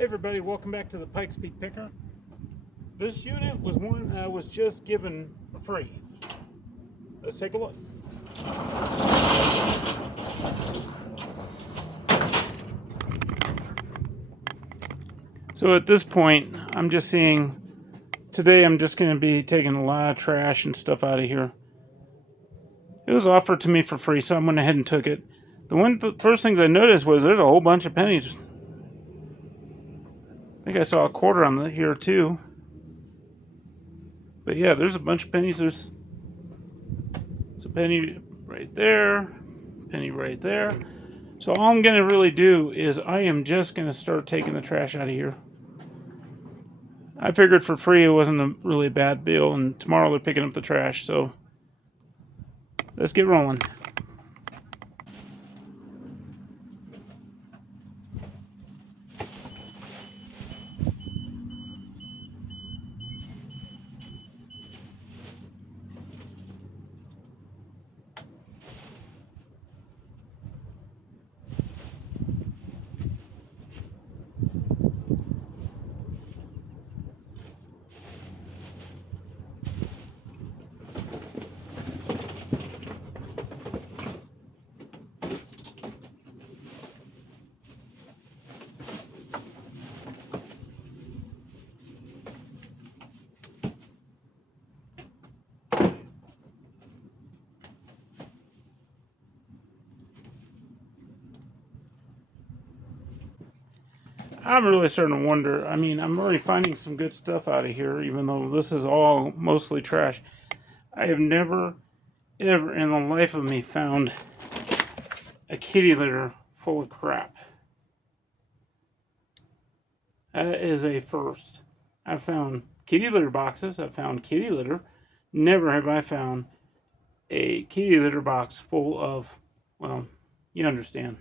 Hey everybody, welcome back to the Pikes Peak Picker. This unit was one I was just given for free. Let's take a look. So at this point, I'm just seeing, today I'm just going to be taking a lot of trash and stuff out of here. It was offered to me for free, so I went ahead and took it. The first things I noticed was there's a whole bunch of pennies. I think I saw a quarter on here too. But yeah, there's a bunch of pennies. There's a penny right there, penny right there. So all I'm going to really do is I am just going to start taking the trash out of here. I figured for free it wasn't a really bad deal, and tomorrow they're picking up the trash, so let's get rolling. I'm really starting to wonder. I mean, I'm already finding some good stuff out of here, even though this is all mostly trash. I have never, ever in the life of me found a kitty litter full of crap. That is a first. I've found kitty litter boxes. I've found kitty litter. Never have I found a kitty litter box full of, well, you understand.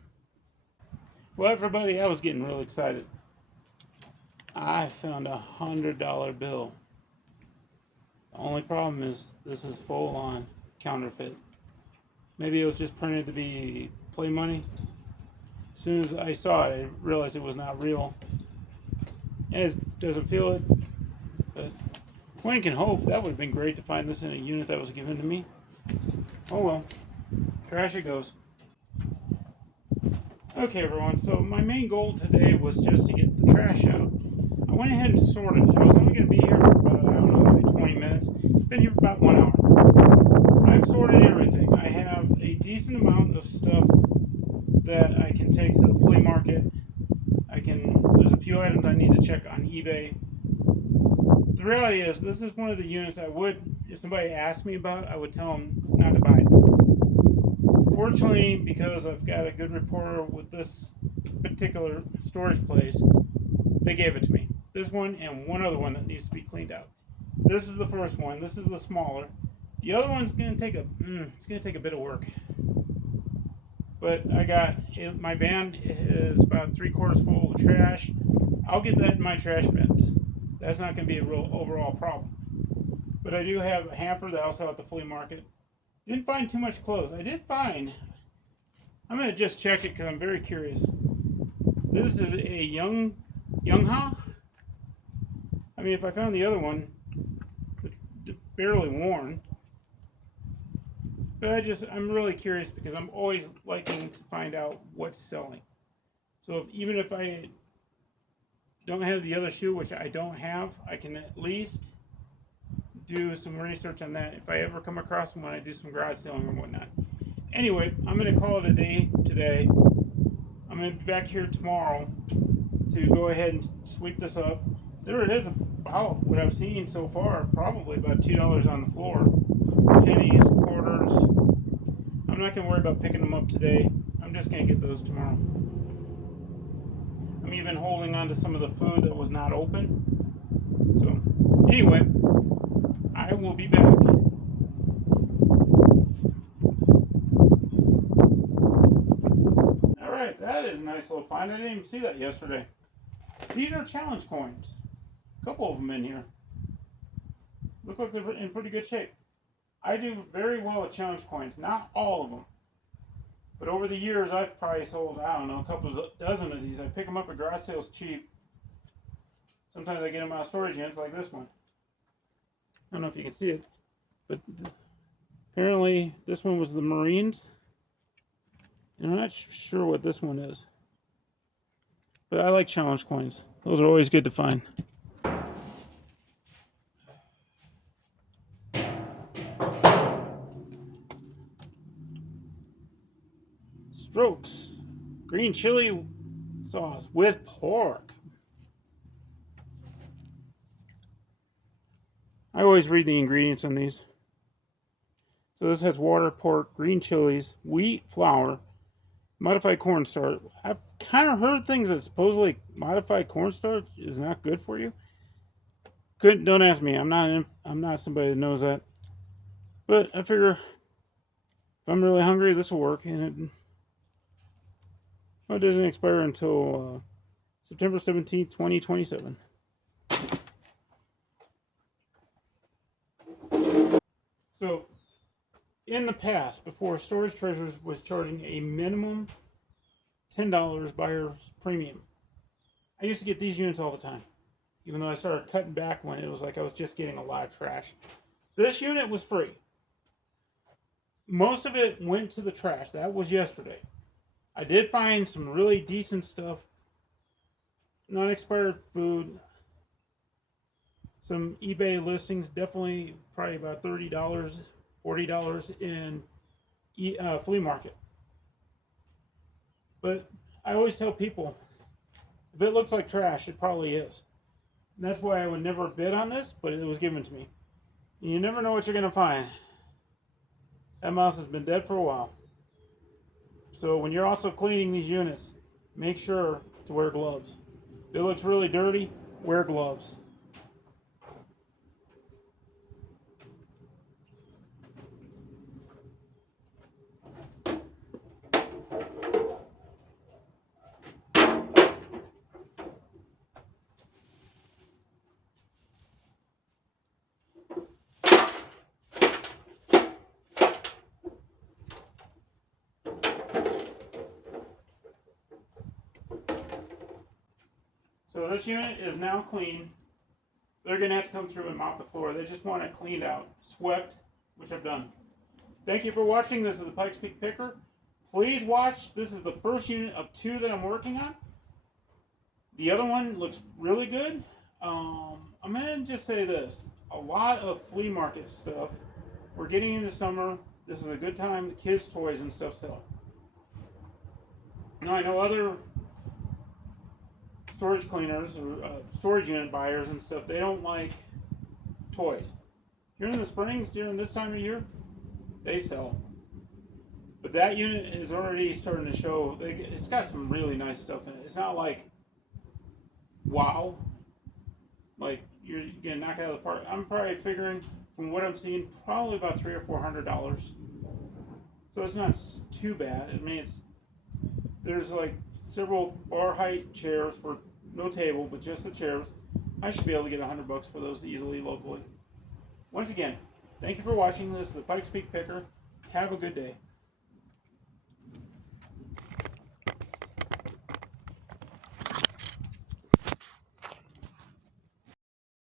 Well, everybody, I was getting real excited. I found $100 bill. The only problem is this is full on counterfeit. Maybe it was just printed to be play money. As soon as I saw it, I realized it was not real. And it doesn't feel it, but one can hope. That would have been great to find this in a unit that was given to me. Oh well, trash it goes. Okay, everyone, so my main goal today was just to get the trash out. I went ahead and sorted. I was only going to be here for about, I don't know, maybe 20 minutes. Been here for about 1 hour. I've sorted everything. I have a decent amount of stuff that I can take to the flea market. There's a few items I need to check on eBay. The reality is, this is one of the units I would, if somebody asked me about, I would tell them not to buy it. Fortunately, because I've got a good rapport with this particular storage place, they gave it to me. This one and one other one that needs to be cleaned out. This is the first one. This is the smaller. The other one's going to take a bit of work. But my van is about 3/4 full of trash. I'll get that in my trash bins. That's not going to be a real overall problem. But I do have a hamper that I also at the flea market. Didn't find too much clothes. I'm going to just check it because I'm very curious. This is a Youngha. I mean, if I found the other one, barely worn. But I'm really curious because I'm always liking to find out what's selling. So even if I don't have the other shoe, which I don't have, I can at least do some research on that if I ever come across them when I do some garage selling or whatnot. Anyway, I'm going to call it a day today. I'm going to be back here tomorrow to go ahead and sweep this up. There it is, about what I've seen so far, probably about $2 on the floor. Pennies, quarters. I'm not going to worry about picking them up today. I'm just going to get those tomorrow. I'm even holding on to some of the food that was not open. So, anyway, I will be back. Alright, that is a nice little find. I didn't even see that yesterday. These are challenge coins. A couple of them in here. Look like they're in pretty good shape. I do very well with challenge coins. Not all of them. But over the years, I've probably sold, I don't know, a couple of dozen of these. I pick them up at garage sales cheap. Sometimes I get them out of storage units like this one. I don't know if you can see it, but apparently this one was the Marines. And I'm not sure what this one is. But I like challenge coins. Those are always good to find. Strokes. Green chili sauce with pork. I always read the ingredients on these. So this has water, pork, green chilies, wheat flour, modified cornstarch. I've kind of heard things that supposedly modified cornstarch is not good for you. Don't ask me. I'm not somebody that knows that. But I figure if I'm really hungry, this will work. And it doesn't expire until September 17th, 2027. So, in the past, before Storage Treasures was charging a minimum $10 buyer's premium, I used to get these units all the time. Even though I started cutting back when it was like I was just getting a lot of trash. This unit was free. Most of it went to the trash. That was yesterday. I did find some really decent stuff. Non-expired food. Some eBay listings. Definitely probably about $30, $40 in Flea Market. But I always tell people, if it looks like trash, it probably is. And that's why I would never bid on this, but it was given to me. And you never know what you're going to find. That mouse has been dead for a while. So when you're also cleaning these units, make sure to wear gloves. If it looks really dirty, wear gloves. So this unit is now clean. They're going to have to come through and mop the floor. They just want it cleaned out, swept, which I've done. Thank you for watching. This is the Pikes Peak Picker. Please watch. This is the first unit of 2 that I'm working on. The other one looks really good. I'm going to just say this. A lot of flea market stuff. We're getting into summer. This is a good time. Kids' toys and stuff sell. Now I know other storage cleaners or storage unit buyers and stuff, they don't like toys. Here in the springs, during this time of year, they sell. But that unit is already starting to show, it's got some really nice stuff in it. It's not like, wow, like you're gonna knock it out of the park. I'm probably figuring, from what I'm seeing, probably about $300 or $400. So it's not too bad. I mean, there's like several bar height chairs for no table, but just the chairs. I should be able to get $100 for those easily locally. Once again, thank you for watching. This is the Pikes Peak Picker. Have a good day.